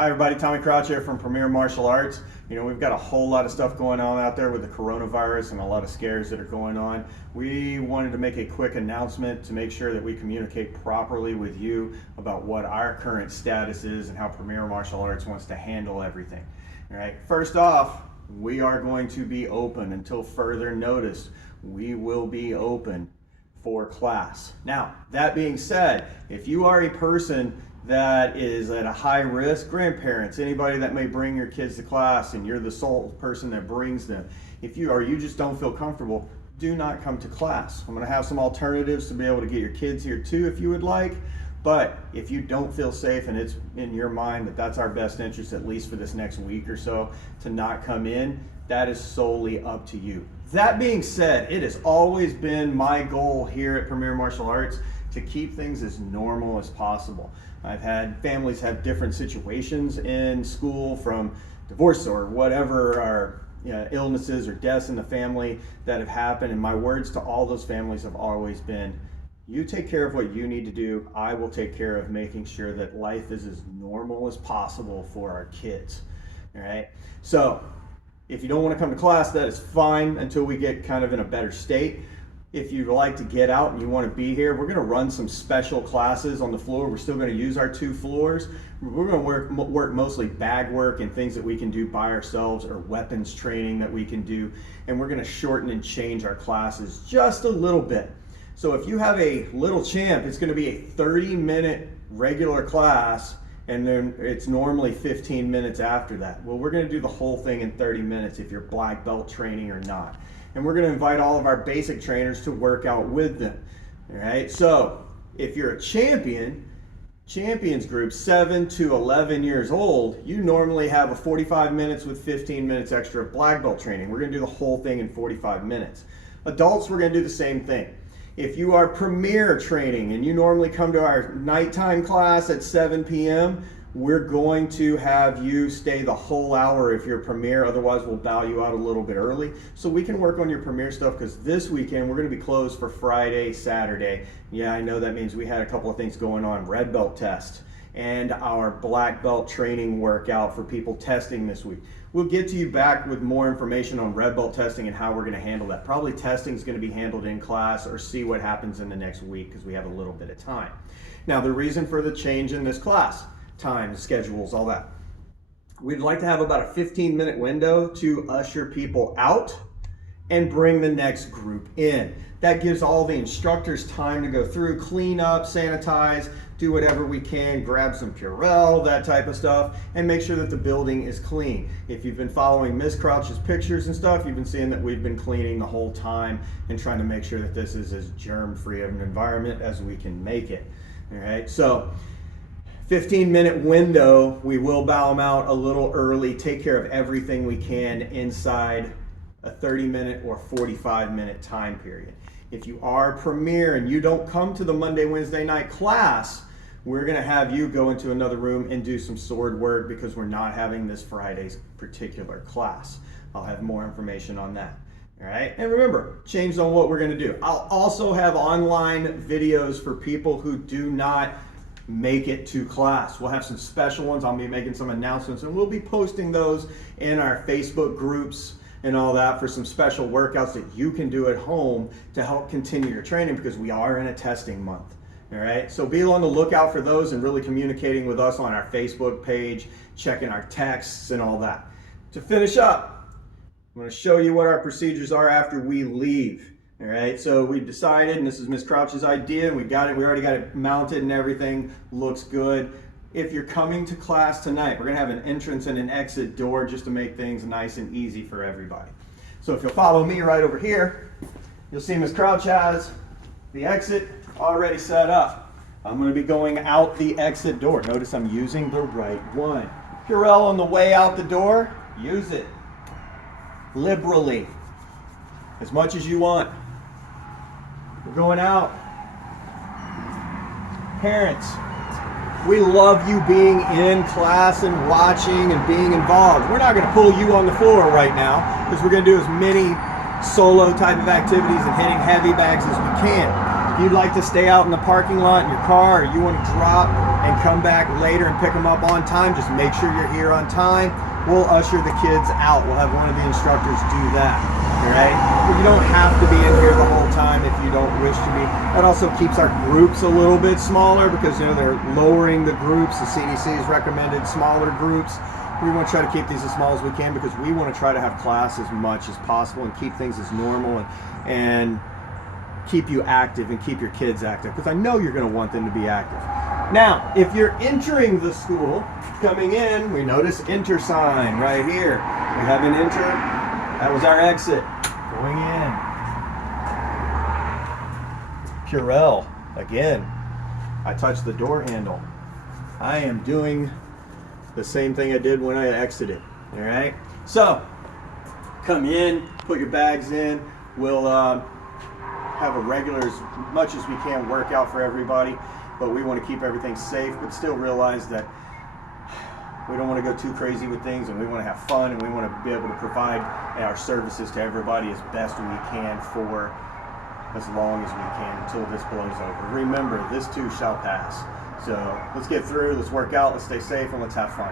Hi everybody, Tommy Crouch here from Premier Martial Arts. You know, we've got a whole lot of stuff going on out there with the coronavirus and a lot of scares that are going on. We wanted to make a quick announcement to make sure that we communicate properly with you about what our current status is and how Premier Martial Arts wants to handle everything. All right, first off, we are going to be open until further notice. We will be open for class. Now, that being said, if you are a person that is at a high risk, grandparents, anybody that may bring your kids to class and you're the sole person that brings them, if you or you just don't feel comfortable, do not come to class. I'm going to have some alternatives to be able to get your kids here too if you would like, but if you don't feel safe and it's in your mind that that's our best interest, at least for this next week or so, to not come in, that is solely up to you. That being said, it has always been my goal here at Premier Martial Arts to keep things as normal as possible. I've had families have different situations in school, from divorce or whatever, or illnesses or deaths in the family that have happened, and my words to all those families have always been, you take care of what you need to do, I will take care of making sure that life is as normal as possible for our kids. All right, so if you don't want to come to class, that is fine until we get kind of in a better state. If you'd like to get out and you want to be here, we're going to run some special classes on the floor. We're still going to use our 2 floors. We're going to work mostly bag work and things that we can do by ourselves, or weapons training that we can do. And we're going to shorten and change our classes just a little bit. So if you have a little champ, it's going to be a 30-minute regular class, and then it's normally 15 minutes after that. Well, we're going to do the whole thing in 30 minutes if you're black belt training or not. And we're going to invite all of our basic trainers to work out with them. All right, so if you're a champions group 7 to 11 years old, you normally have a 45 minutes with 15 minutes extra of black belt training. We're going to do the whole thing in 45 minutes. Adults, we're going to do the same thing. If you are premier training and you normally come to our nighttime class at 7 p.m., we're going to have you stay the whole hour if you're premier. Otherwise, we'll bow you out a little bit early so we can work on your premier stuff, because this weekend we're going to be closed for Friday, Saturday. Yeah, I know that means we had a couple of things going on. Red belt test and our black belt training workout for people testing this week. We'll get to you back with more information on red belt testing and how we're going to handle that. Probably testing is going to be handled in class, or see what happens in the next week because we have a little bit of time. Now, the reason for the change in this class, times, schedules, all that. We'd like to have about a 15-minute window to usher people out and bring the next group in. That gives all the instructors time to go through, clean up, sanitize, do whatever we can, grab some Purell, that type of stuff, and make sure that the building is clean. If you've been following Miss Crouch's pictures and stuff, you've been seeing that we've been cleaning the whole time and trying to make sure that this is as germ-free of an environment as we can make it. All right, so 15-minute window, we will bow them out a little early, take care of everything we can inside a 30-minute or 45-minute time period. If you are premier and you don't come to the Monday, Wednesday night class, we're going to have you go into another room and do some sword work, because we're not having this Friday's particular class. I'll have more information on that. All right, and remember, change on what we're going to do. I'll also have online videos for people who do not make it to class. We'll have some special ones. I'll be making some announcements, and we'll be posting those in our Facebook groups and all that for some special workouts that you can do at home to help continue your training, because we are in a testing month. All right, so be on the lookout for those, and really communicating with us on our Facebook page, checking our texts and all that. To finish up, I'm going to show you what our procedures are after we leave. All right, so we decided, and this is Miss Crouch's idea, and we already got it mounted and everything looks good. If you're coming to class tonight, we're gonna have an entrance and an exit door just to make things nice and easy for everybody. So if you'll follow me right over here, you'll see Miss Crouch has the exit already set up. I'm gonna be going out the exit door. Notice I'm using the right one. Purell on the way out the door, use it liberally, as much as you want. We're going out. Parents, we love you being in class and watching and being involved. We're not going to pull you on the floor right now, because we're going to do as many solo type of activities and hitting heavy bags as we can. If you'd like to stay out in the parking lot in your car, or you want to drop and come back later and pick them up on time, just make sure you're here on time. We'll usher the kids out. We'll have one of the instructors do that. All right? But you don't have to be in here the whole time if you don't wish to be. That also keeps our groups a little bit smaller because, you know, they're lowering the groups. The CDC has recommended smaller groups. We want to try to keep these as small as we can because we want to try to have class as much as possible and keep things as normal and keep you active and keep your kids active, because I know you're going to want them to be active. Now, if you're entering the school, coming in, we notice enter sign right here. We have an enter. That was our exit. Going in. Purell. Again, I touched the door handle. I am doing the same thing I did when I exited. All right? So, come in, put your bags in. We'll have a regular, as much as we can, workout for everybody, but we want to keep everything safe, but still realize that we don't want to go too crazy with things, and we want to have fun, and we want to be able to provide our services to everybody as best we can for as long as we can until this blows over. Remember, this too shall pass. So let's get through, let's work out, let's stay safe, and let's have fun.